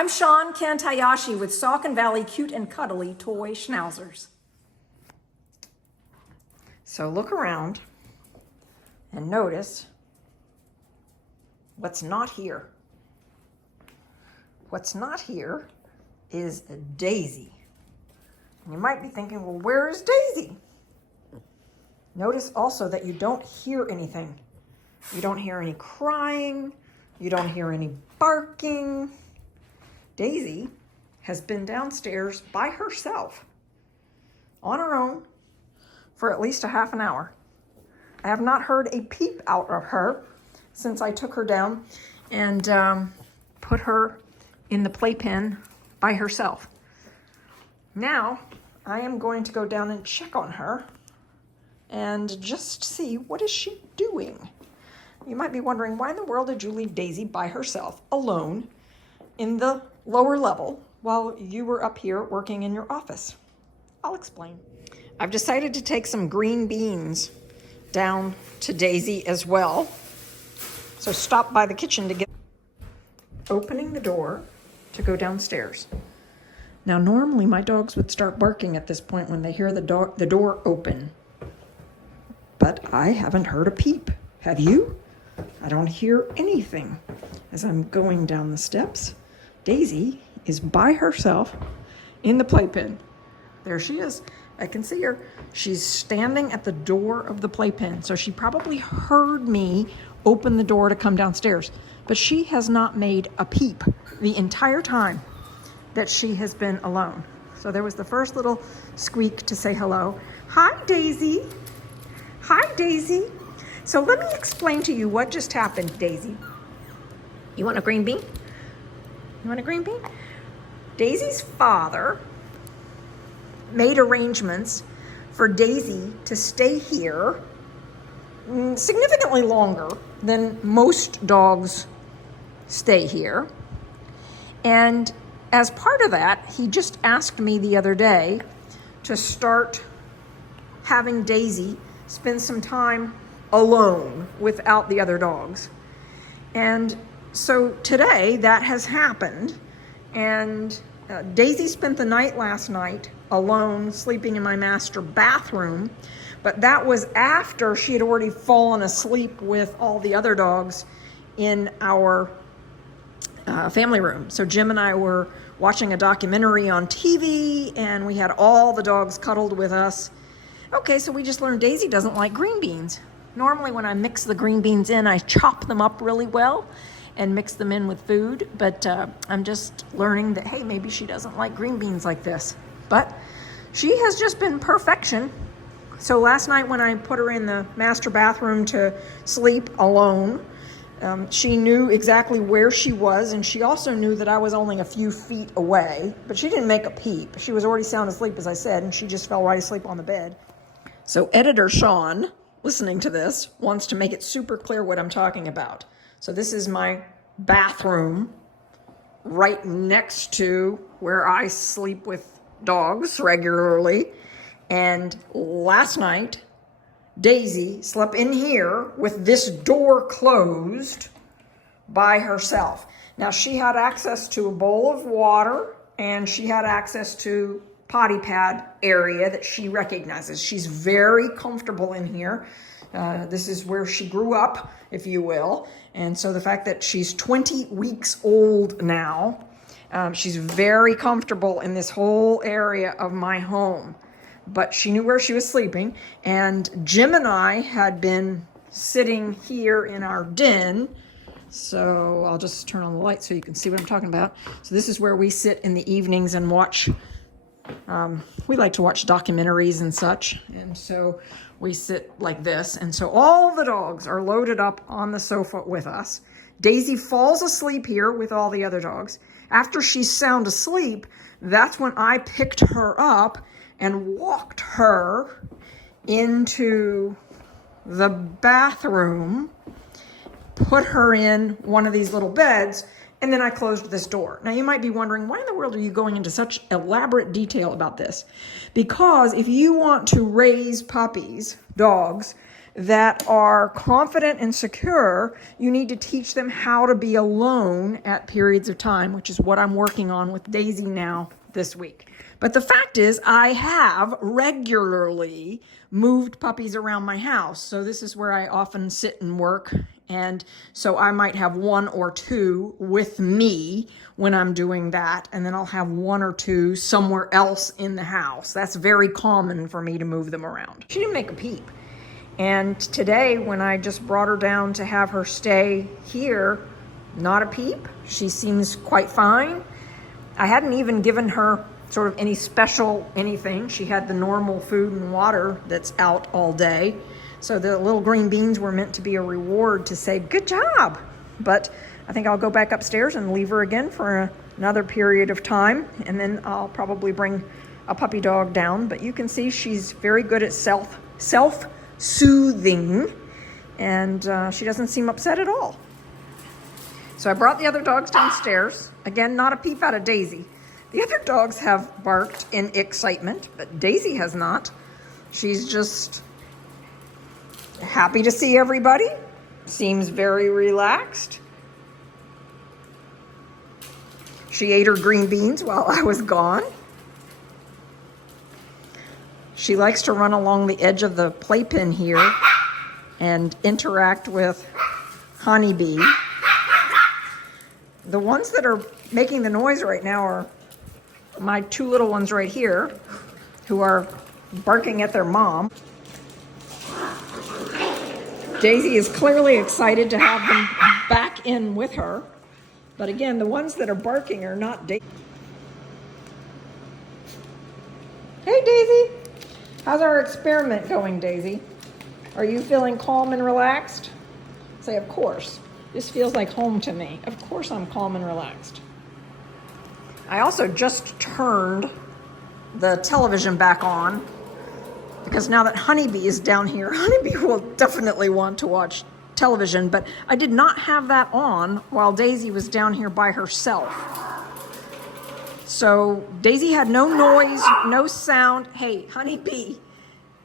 I'm Sean Kantayashi with Saucon Valley Cute and Cuddly Toy Schnauzers. So look around and notice what's not here. What's not here is Daisy. And you might be thinking, well, where is Daisy? Notice also that you don't hear anything. You don't hear any crying. You don't hear any barking. Daisy has been downstairs by herself, on her own, for at least a half an hour. I have not heard a peep out of her since I took her down and put her in the playpen by herself. Now, I am going to go down and check on her and just see what is she doing. You might be wondering, why in the world did you leave Daisy by herself, alone, in the lower level while you were up here working in your office? I'll explain. I've decided to take some green beans down to Daisy as well. So stop by the kitchen to get... Opening the door to go downstairs. Now normally my dogs would start barking at this point when they hear the door open. But I haven't heard a peep. Have you? I don't hear anything as I'm going down the steps. Daisy is by herself in the playpen. There she is. I can see her. She's standing at the door of the playpen. So she probably heard me open the door to come downstairs. But she has not made a peep the entire time that she has been alone. So there was the first little squeak to say hello. Hi, Daisy. Hi, Daisy. So let me explain to you what just happened, Daisy. You want a green bean? You want a green bean? Daisy's father made arrangements for Daisy to stay here significantly longer than most dogs stay here. And as part of that, he just asked me the other day to start having Daisy spend some time alone without the other dogs. And so today that has happened, and Daisy spent the night last night alone sleeping in my master bathroom, but that was after she had already fallen asleep with all the other dogs in our family room. So Jim and I were watching a documentary on TV, and we had all the dogs cuddled with us. Okay, so we just learned Daisy doesn't like green beans. Normally when I mix the green beans in, I chop them up really well and mix them in with food, but I'm just learning that, hey, maybe she doesn't like green beans like this. But she has just been perfection. So last night when I put her in the master bathroom to sleep alone, she knew exactly where she was, and she also knew that I was only a few feet away, but she didn't make a peep. She was already sound asleep, as I said, and she just fell right asleep on the bed. So editor Sean, listening to this, wants to make it super clear what I'm talking about. So this is my bathroom right next to where I sleep with dogs regularly. And last night, Daisy slept in here with this door closed by herself. Now she had access to a bowl of water, and she had access to potty pad area that she recognizes. She's very comfortable in here. This is where she grew up, if you will. And so the fact that she's 20 weeks old now, she's very comfortable in this whole area of my home. But she knew where she was sleeping. And Jim and I had been sitting here in our den. So I'll just turn on the light so you can see what I'm talking about. So this is where we sit in the evenings and watch. We like to watch documentaries and such, and so we sit like this, and so all the dogs are loaded up on the sofa with us. Daisy falls asleep here with all the other dogs. After she's sound asleep, that's when I picked her up and walked her into the bathroom, put her in one of these little beds, and then I closed this door. Now you might be wondering, why in the world are you going into such elaborate detail about this? Because if you want to raise puppies, dogs, that are confident and secure, you need to teach them how to be alone at periods of time, which is what I'm working on with Daisy now this week. But the fact is, I have regularly moved puppies around my house. So this is where I often sit and work. And so I might have one or two with me when I'm doing that. And then I'll have one or two somewhere else in the house. That's very common for me to move them around. She didn't make a peep. And today, when I just brought her down to have her stay here, not a peep. She seems quite fine. I hadn't even given her sort of any special anything. She had the normal food and water that's out all day. So the little green beans were meant to be a reward to say, good job. But I think I'll go back upstairs and leave her again for another period of time. And then I'll probably bring a puppy dog down. But you can see she's very good at self-soothing. And she doesn't seem upset at all. So I brought the other dogs downstairs. Again, not a peep out of Daisy. The other dogs have barked in excitement, but Daisy has not. She's just happy to see everybody. Seems very relaxed. She ate her green beans while I was gone. She likes to run along the edge of the playpen here and interact with Honeybee. The ones that are making the noise right now are my two little ones right here who are barking at their mom. Daisy is clearly excited to have them back in with her. But again, the ones that are barking are not Daisy. Hey, Daisy. How's our experiment going, Daisy? Are you feeling calm and relaxed? Say, of course. This feels like home to me. Of course I'm calm and relaxed. I also just turned the television back on because now that Honeybee is down here, Honeybee will definitely want to watch television, but I did not have that on while Daisy was down here by herself. So Daisy had no noise, no sound. Hey, Honeybee,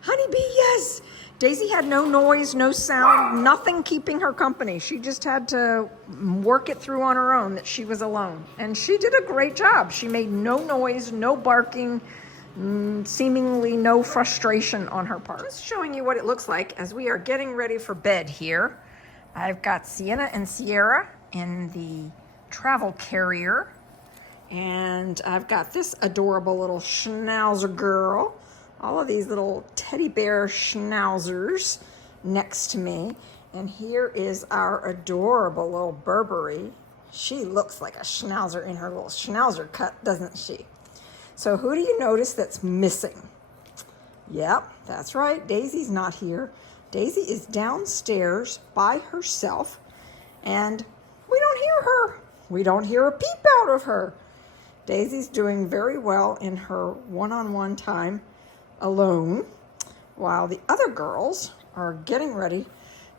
yes. Daisy had no noise, no sound, nothing keeping her company. She just had to work it through on her own that she was alone. And she did a great job. She made no noise, no barking, seemingly no frustration on her part. Just showing you what it looks like as we are getting ready for bed here. I've got Sienna and Sierra in the travel carrier. And I've got this adorable little Schnauzer girl. All of these little teddy bear schnauzers next to me. And here is our adorable little Burberry. She looks like a schnauzer in her little schnauzer cut, doesn't she? So who do you notice that's missing? Yep, that's right. Daisy's not here. Daisy is downstairs by herself. And we don't hear her. We don't hear a peep out of her. Daisy's doing very well in her one-on-one time alone, while the other girls are getting ready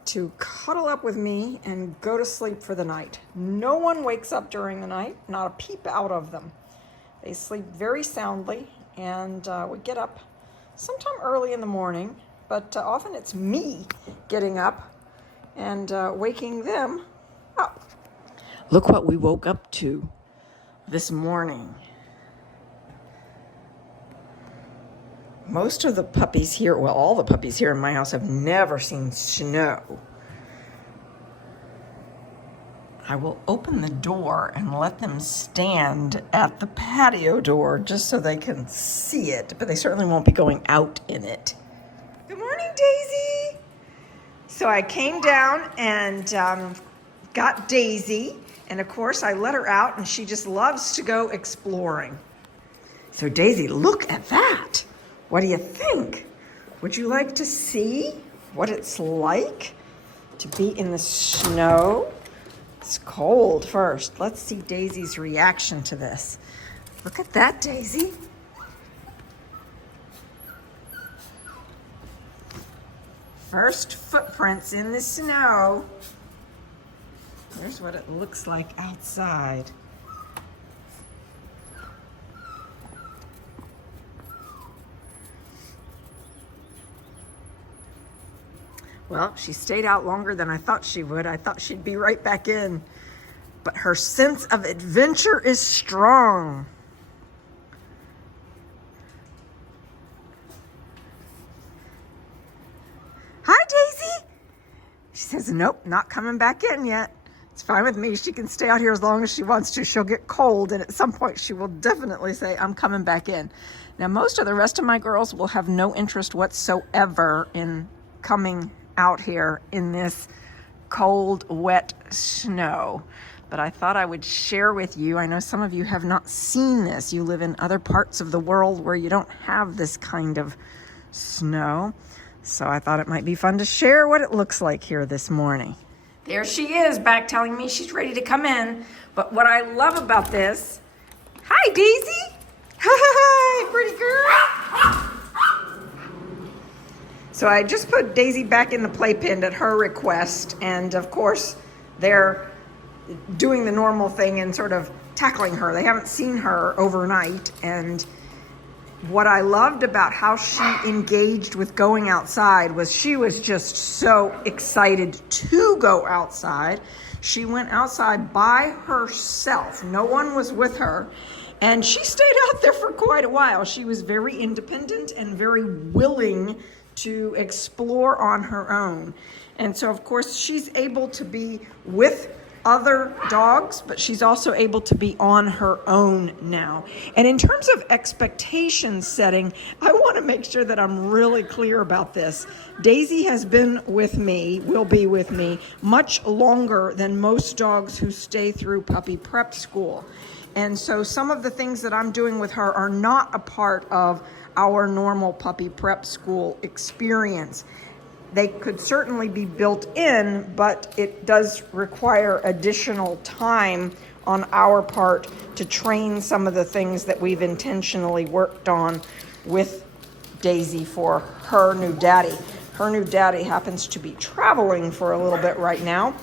to cuddle up with me and go to sleep for the night. No one wakes up during the night, not a peep out of them. They sleep very soundly, and we get up sometime early in the morning, but often it's me getting up and waking them up. Look what we woke up to this morning. Most of the puppies here, well, all the puppies here in my house have never seen snow. I will open the door and let them stand at the patio door just so they can see it, but they certainly won't be going out in it. Good morning, Daisy. So I came down and got Daisy, and of course I let her out, and she just loves to go exploring. So Daisy, look at that. What do you think? Would you like to see what it's like to be in the snow? It's cold first. Let's see Daisy's reaction to this. Look at that, Daisy. First footprints in the snow. Here's what it looks like outside. Well, she stayed out longer than I thought she would. I thought she'd be right back in. But her sense of adventure is strong. Hi, Daisy. She says, nope, not coming back in yet. It's fine with me. She can stay out here as long as she wants to. She'll get cold, and at some point she will definitely say, I'm coming back in. Now, most of the rest of my girls will have no interest whatsoever in coming out here in this cold, wet snow. But I thought I would share with you. I know some of you have not seen this. You live in other parts of the world where you don't have this kind of snow. So I thought it might be fun to share what it looks like here this morning. There she is, back telling me she's ready to come in. But what I love about this, hi, Daisy. Hi, pretty girl. So I just put Daisy back in the playpen at her request, and of course they're doing the normal thing and sort of tackling her. They haven't seen her overnight, and what I loved about how she engaged with going outside was she was just so excited to go outside. She went outside by herself. No one was with her. And she stayed out there for quite a while. She was very independent and very willing to explore on her own. And so, of course, she's able to be with other dogs, but she's also able to be on her own now. And in terms of expectation setting, I want to make sure that I'm really clear about this. Daisy has been with me, will be with me, much longer than most dogs who stay through puppy prep school. And so some of the things that I'm doing with her are not a part of our normal puppy prep school experience. They could certainly be built in, but it does require additional time on our part to train some of the things that we've intentionally worked on with Daisy for her new daddy. Her new daddy happens to be traveling for a little bit right now.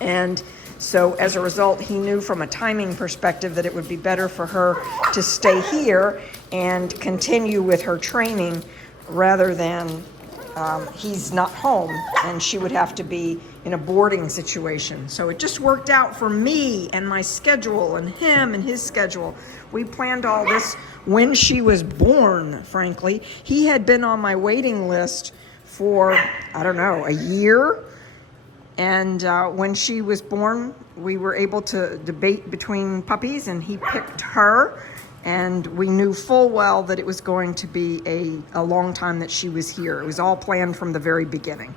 And so as a result, he knew from a timing perspective that it would be better for her to stay here and continue with her training rather than he's not home and she would have to be in a boarding situation. So it just worked out for me and my schedule and him and his schedule. We planned all this when she was born, frankly. He had been on my waiting list for, I don't know, a year. And when she was born, we were able to debate between puppies, and he picked her. And we knew full well that it was going to be a long time that she was here. It was all planned from the very beginning.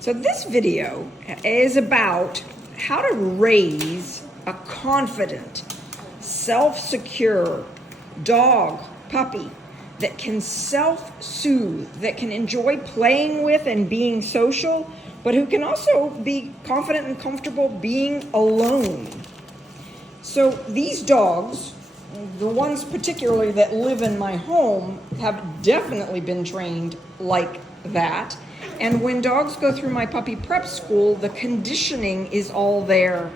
So this video is about how to raise a confident, self-secure dog, puppy, that can self-soothe, that can enjoy playing with and being social, but who can also be confident and comfortable being alone. So these dogs, the ones particularly that live in my home, have definitely been trained like that. And when dogs go through my puppy prep school, the conditioning is all there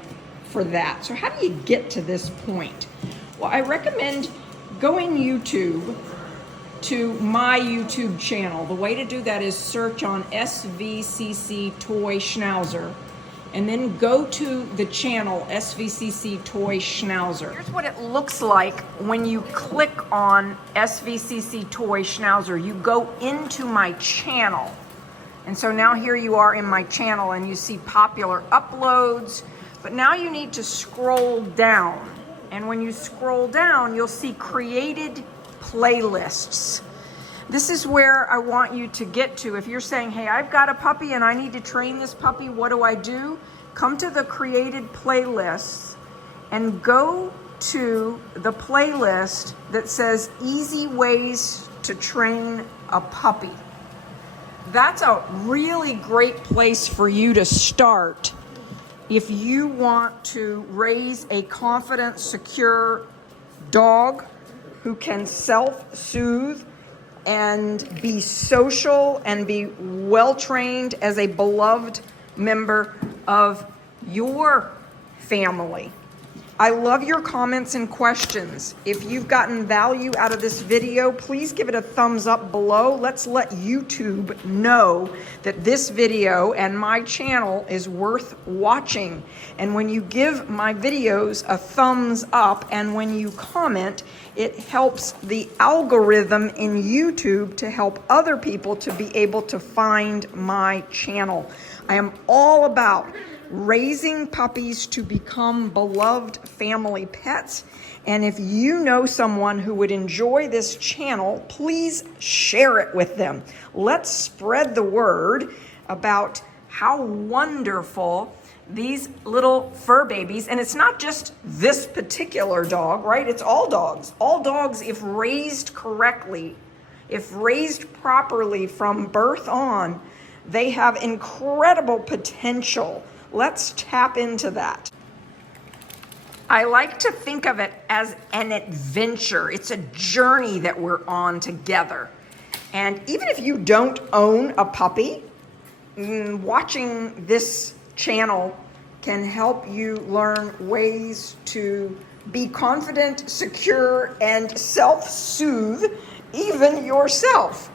for that. So how do you get to this point? Well, I recommend going YouTube to my YouTube channel. The way to do that is search on SVCC Toy Schnauzer, and then go to the channel SVCC Toy Schnauzers. Here's what it looks like when you click on SVCC Toy Schnauzer. You go into my channel. And so now here you are in my channel and you see popular uploads, but now you need to scroll down. And when you scroll down, you'll see created playlists. This is where I want you to get to. If you're saying, hey, I've got a puppy and I need to train this puppy, what do I do? Come to the created playlists and go to the playlist that says easy ways to train a puppy. That's a really great place for you to start if you want to raise a confident, secure dog who can self-soothe and be social and be well-trained as a beloved member of your family. I love your comments and questions. If you've gotten value out of this video, please give it a thumbs up below. Let's let YouTube know that this video and my channel is worth watching. And when you give my videos a thumbs up and when you comment, it helps the algorithm in YouTube to help other people to be able to find my channel. I am all about raising puppies to become beloved family pets. And if you know someone who would enjoy this channel, please share it with them. Let's spread the word about how wonderful these little fur babies, and it's not just this particular dog, right? It's all dogs. All dogs, if raised correctly, if raised properly from birth on, they have incredible potential. Let's tap into that. I like to think of it as an adventure. It's a journey that we're on together. And even if you don't own a puppy, watching this channel can help you learn ways to be confident, secure, and self-soothe even yourself.